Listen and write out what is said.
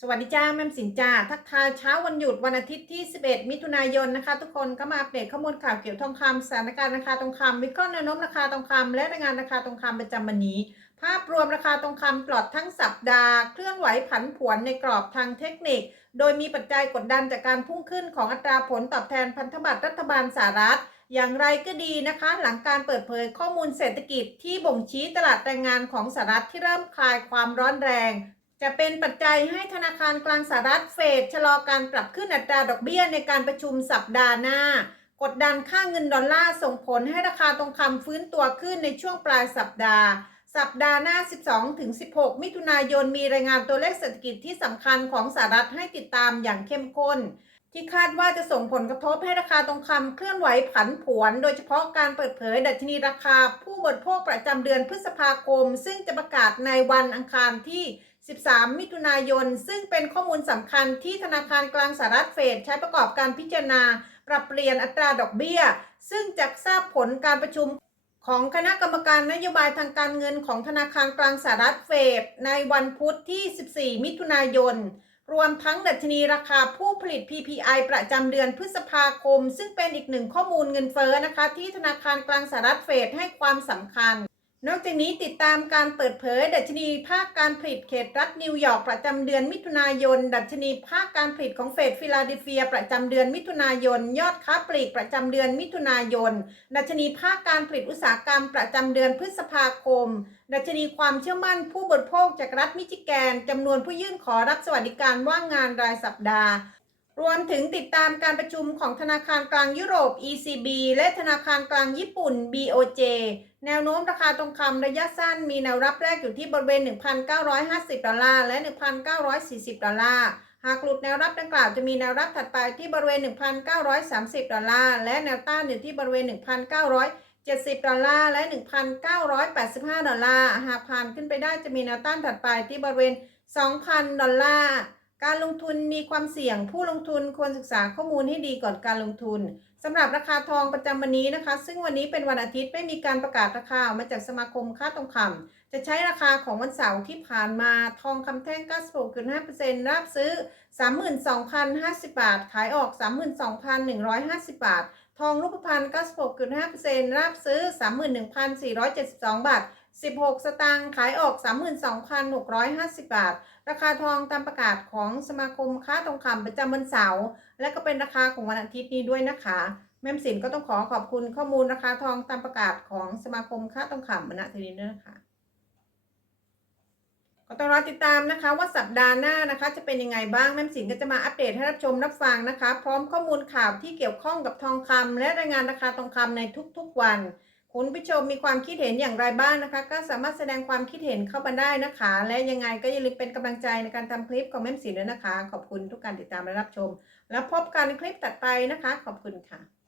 สวัสดีจ้าแม่มสินจ้าทักทายเช้าวันหยุดวันอาทิตย์ที่ 11 มิถุนายนนะคะ ทุกคนก็มาอัปเดตข้อมูลข่าวเกี่ยวทองคำสถานการณ์ราคาทองคำวิเคราะห์แนวโน้มราคาทองคำและรายงานราคาทองคำประจำวันนี้ ภาพรวมราคาทองคำปลอดทั้งสัปดาห์เคลื่อนไหวผันผวนในกรอบทางเทคนิค โดยมีปัจจัยกดดันจากการพุ่งขึ้นของอัตราผลตอบแทนพันธบัตรรัฐบาลสหรัฐอย่างไรก็ดีนะคะ หลังการเปิดเผยข้อมูลเศรษฐกิจที่บ่งชี้ตลาดแรงงานของสหรัฐที่เริ่มคลายความร้อนแรง จะเป็นปัจจัยให้ธนาคารกลางสหรัฐเฟดชะลอการปรับขึ้นอัตราดอกเบี้ยในการประชุมสัปดาห์หน้า กดดันค่าเงินดอลลาร์ส่งผลให้ราคาทองคำฟื้นตัวขึ้นในช่วงปลายสัปดาห์ สัปดาห์หน้า 12-16 มิถุนายนมีรายงานตัวเลขเศรษฐกิจที่สำคัญของสหรัฐให้ติดตามอย่างเข้มข้น ที่คาดว่าจะส่งผลกระทบให้ราคาทองคำเคลื่อนไหวผันผวน โดยเฉพาะการเปิดเผยดัชนีราคาผู้บริโภคประจำเดือนพฤษภาคม ซึ่งจะประกาศในวันอังคารที่ 13 มิถุนายน ซึ่งเป็นข้อมูลสำคัญที่ธนาคารกลางสหรัฐเฟดใช้ประกอบการพิจารณา ปรับเปลี่ยนอัตราดอกเบี้ย ซึ่งจะทราบผลการประชุมของคณะกรรมการนโยบายทางการเงินของธนาคารกลางสหรัฐเฟดในวันพุธที่ 14 มิถุนายน รวมทั้งดัชนีราคาผู้ผลิต PPI ประจำเดือนพฤษภาคม ซึ่งเป็นอีกหนึ่งข้อมูลเงินเฟ้อนะคะ ที่ธนาคารกลางสหรัฐเฟดให้ความสำคัญ นอกจากนี้ติดตามการเปิดเผย ดัชนีภาคการผลิตเขตรัฐนิวยอร์กประจำเดือนมิถุนายน ดัชนีภาคการผลิตของเฟดฟิลาเดลเฟีย ประจำเดือนมิถุนายน ยอดค้าปลีกประจำเดือนมิถุนายน ดัชนีภาคการผลิตอุตสาหกรรมประจำเดือนพฤษภาคม ดัชนีความเชื่อมั่นผู้บริโภคจากรัฐมิชิแกนจำนวนผู้ยื่นขอรับสวัสดิการว่างงานรายสัปดาห์ รวมถึงติดตามการประชุมของธนาคารกลางยุโรป ECB และธนาคารกลางญี่ปุ่น BOJ แนวโน้มราคาทองคำระยะสั้นมีแนวรับแรกอยู่ที่บริเวณ 1,950 ดอลลาร์และ 1,940 ดอลลาร์ หากหลุดแนวรับดังกล่าวจะมีแนวรับถัดไปที่บริเวณ 1,930 ดอลลาร์ และแนวต้านอยู่ที่บริเวณ 1,970 ดอลลาร์ และ 1,985 ดอลลาร์ หากผ่านขึ้นไปได้จะมีแนวต้านถัดไปที่บริเวณ 2,000 ดอลลาร์ การลงทุนมีความเสี่ยง ผู้ลงทุนควรศึกษาข้อมูลให้ดีก่อนการลงทุนสำหรับราคาทองประจำวันนี้นะคะ ซึ่งวันนี้เป็นวันอาทิตย์ไม่มีการประกาศราคาออกมาจากสมาคมค่าทองคำจะใช้ราคาของวันเสาร์ที่ผ่านมาทองคำแท่ง 96.5%รับซื้อ 32,050 บาท ขายออก 32,150 บาท ทองรูปพรรณ96.5%รับซื้อ 31,472 บาท 16 สตางค์ขายออก 32,650 บาท ราคาทองตามประกาศของสมาคมค้าทองคำประจำวันเสาร์และก็เป็นราคาของวันอาทิตย์นี้ด้วยนะคะ แม่มสินก็ต้องขอขอบคุณข้อมูลราคาทองตามประกาศของสมาคมค้าทองคำณทีนี้ด้วยนะคะก็ต้องรอติดตามนะคะว่าสัปดาห์หน้านะคะ จะเป็นยังไงบ้างแม่มสินก็จะมาอัปเดตให้รับชมรับฟังนะคะ พร้อมข้อมูลข่าวที่เกี่ยวข้องกับทองคำและรายงานราคาทองคำในทุกๆวัน คุณผู้ชมมีความคิดเห็นอย่างไรบ้างนะคะ ก็สามารถแสดงความคิดเห็นเข้ามาได้นะคะ และยังไงก็อย่าลืมเป็นกำลังใจในการทำคลิปของแม่สีด้วยนะคะ ขอบคุณทุกการติดตามและรับชม แล้วพบกันในคลิปตัดไปนะคะ ขอบคุณค่ะ